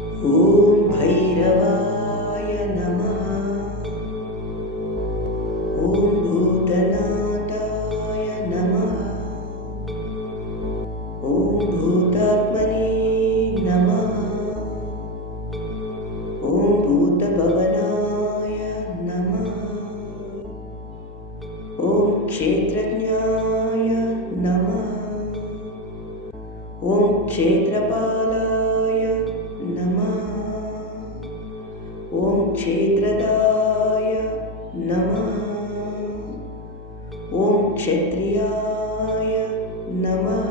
ॐ भैरवाय नमः। ॐ भूतनाथाय नमः। ॐ भूतात्मने नमः। ॐ भूतभवनाय नमः। ॐ क्षेत्रज्ञाय नमः। ॐ क्षेत्रपालाय नमः। ॐ क्षेत्रदाय नमः। ॐ क्षत्रियाय नमः।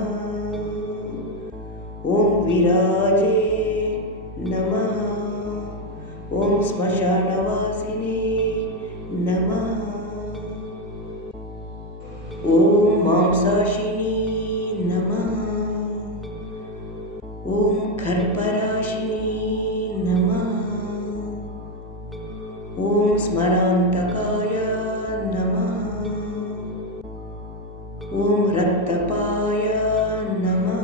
ॐ विराजे नमः। ॐ श्मशानवासिने नमः। ॐ मांसाशिनी नमः। ॐ खर्पराशिनी नमः। ॐ स्मरान्तकाय नमः। ॐ रक्तपाय नमः।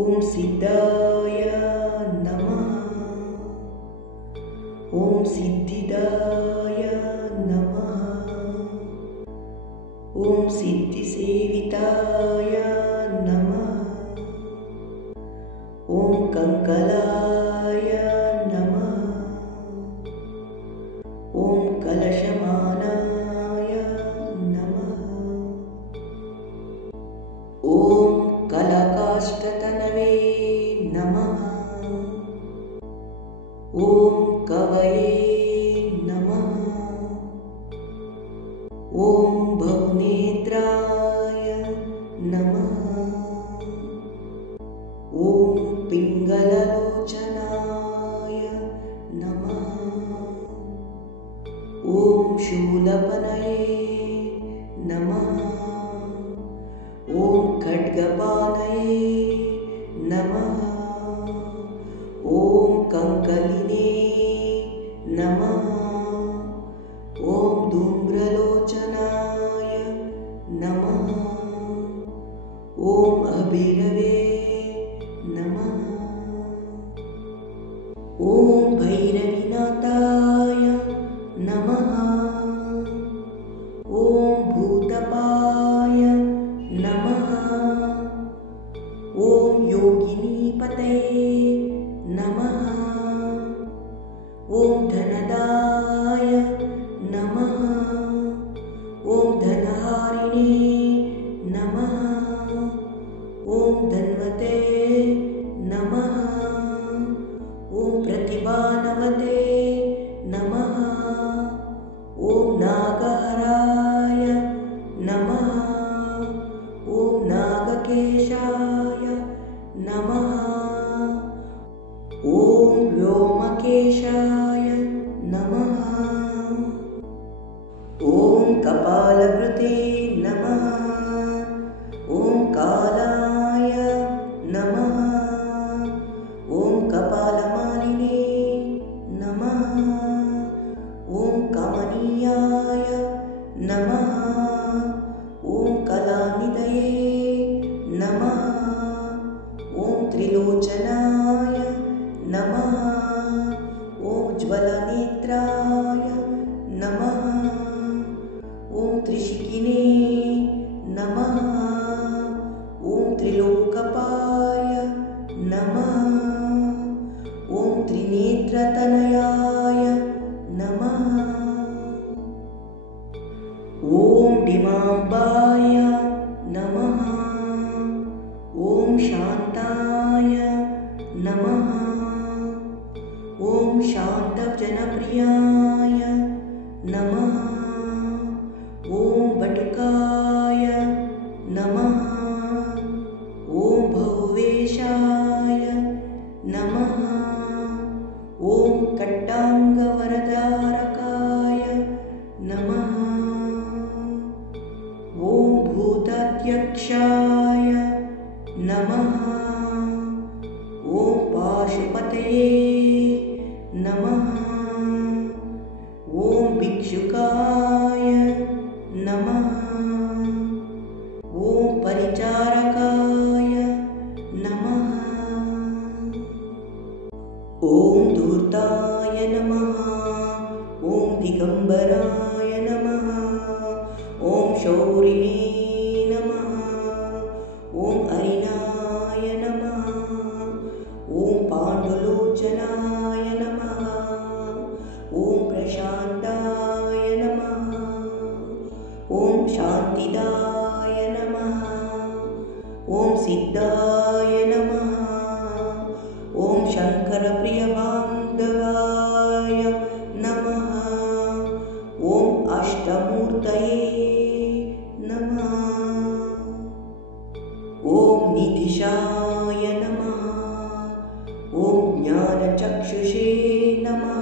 ॐ सिद्धाय नमः। ॐ सिद्धिदाय नमः। ॐ सिद्धिसेविताय नमः। ॐ कंकलाय नमः। ॐ कलशमानाय नमः। ॐ कलकाष्ठतनवे नमः। ॐ कवये नमः। ॐ बहुनेत्राय नमः। ॐ पिङ्गललोचनाय नमः। ॐ शूलपनये नमः। ॐ खड्गपानये नमः। ॐ कङ्कलिने नमः। ॐ धूम्रलोचनाय नमः। ॐ अभिरवे नमः। ॐ भैरवीनाथाय नमः। ॐ भूतपाय नमः। ॐ योगिनीपतये नमः। ॐ धनदाय नमः। ॐ धनहारिणे नमः। ॐ धन्वते नमः। ॐ प्रतिभानवते नमः। ॐ नागहराय नमः। ॐ नागकेशाय नमः। ॐ व्योमकेशाय नमः। ॐ कपालभृते नमः। ॐ कालाय नमः। ॐ कपालमालिने नमः। ॐ कमनीयाय नमः। ॐ कलानिधये नमः। ॐ त्रिलोचनाय नमः। ॐ ज्वलनेत्राय नमः। ॐ त्रिशिखिने नमः। ॐ त्रिलोकपाय नमः। ॐ त्रिनेत्रतनयाय नमः। ॐ डिमाम्बाय नमः। ॐ शान्ताय नमः। ॐ शान्तजनप्रियाय नमः। ॐ बटुकाय नमः। ॐ बहुवेशाय नमः। ॐ कट्ट ಓಂ ಸಿದ್ಧಾಯ ನಮಃ. ಓಂ ಶಂಕರ ಪ್ರಿಯ ಬಾಂಧವಾಯ ನಮಃ. ಓಂ ಅಷ್ಟಮೂರ್ತಯೇ ನಮಃ. ಓಂ ನಿಧಿಶಾಯ ನಮಃ. ಓಂ ಜ್ಞಾನಚಕ್ಷುಷೇ ನಮಃ.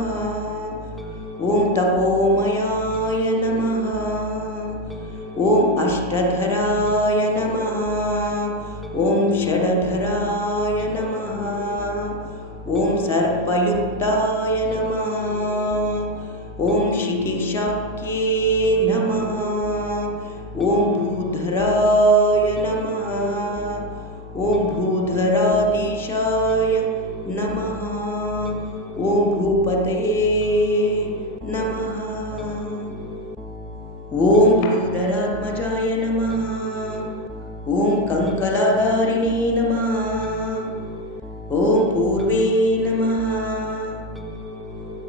ಓಂ ತಪೋಮಯಾಯ ನಮಃ. ಓಂ ಅಷ್ಟಧರಾಯ ನಮಃ. ಓಂ ಷಡಧರಾಯ ನಮಃ. ಓಂ ಸರ್ಪಯುಕ್ತಾಯ ನಮಃ. ಓಂ ಶಿಖಿಶಾಕ್ಯೇ ನಮಃ. ಓಂ ಭೂಧರಾಯ ನಮಃ. ಓಂ ಭೂಧರಾಧೀಶಾಯ ನಮಃ. ಓಂ ಭೂಪತೇ ನಮಃ. ಓಂ ಭೂಧರಾತ್ಮಜಾಯ ನಮಃ. ಓಂ ಕಂಕಲಾಧಾರಿಣೇ ನಮಃ. ಓಂ ಪೂರ್ವೇ ನಮಃ.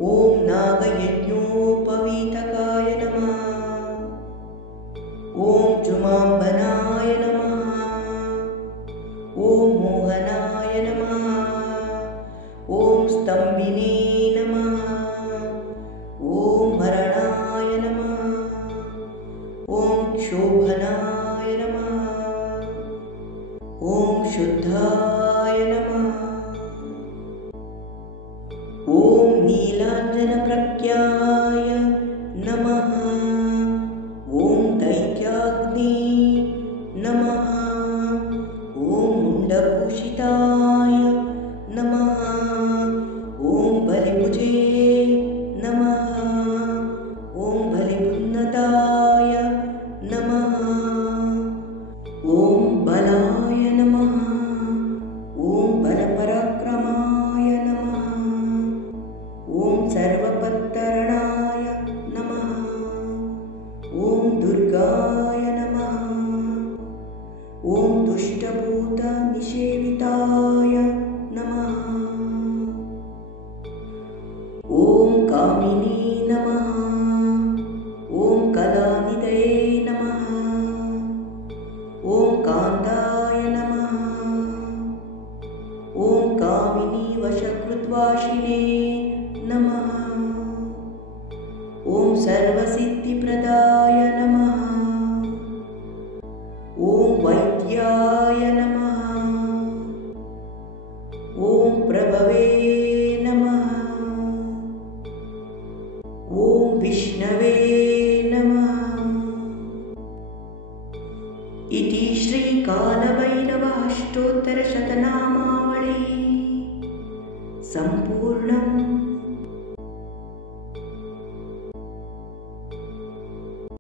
ಓಂ ನಾಗಯಜ್ಞೋಪವೀತಕಾಯ ನಮಃ. ಓಂ ಜುಮಾಂಬನಾಯ ನಮಃ. ಓಂ ಮೋಹನಾಯ ನಮಃ. ಓಂ ಸ್ತಂಭಿನೇ ನಮಃ. ಓಂ ಮರಣಾಯ ನಮಃ. ಓಂ ಶೋಭನಾಯ ನಮಃ. ಓಂ ಶುದ್ಧಾಯ ನಮಃ. ಓಂ ನೀಲಾಂಜನಪ್ರಖ್ಯಾಯ ನಮಃ. ಓಂ ದೈತ್ಯಾಗ್ನೇ ನಮಃ. ಓಂ ಮುಂಡಭೂಷಿತಾಯ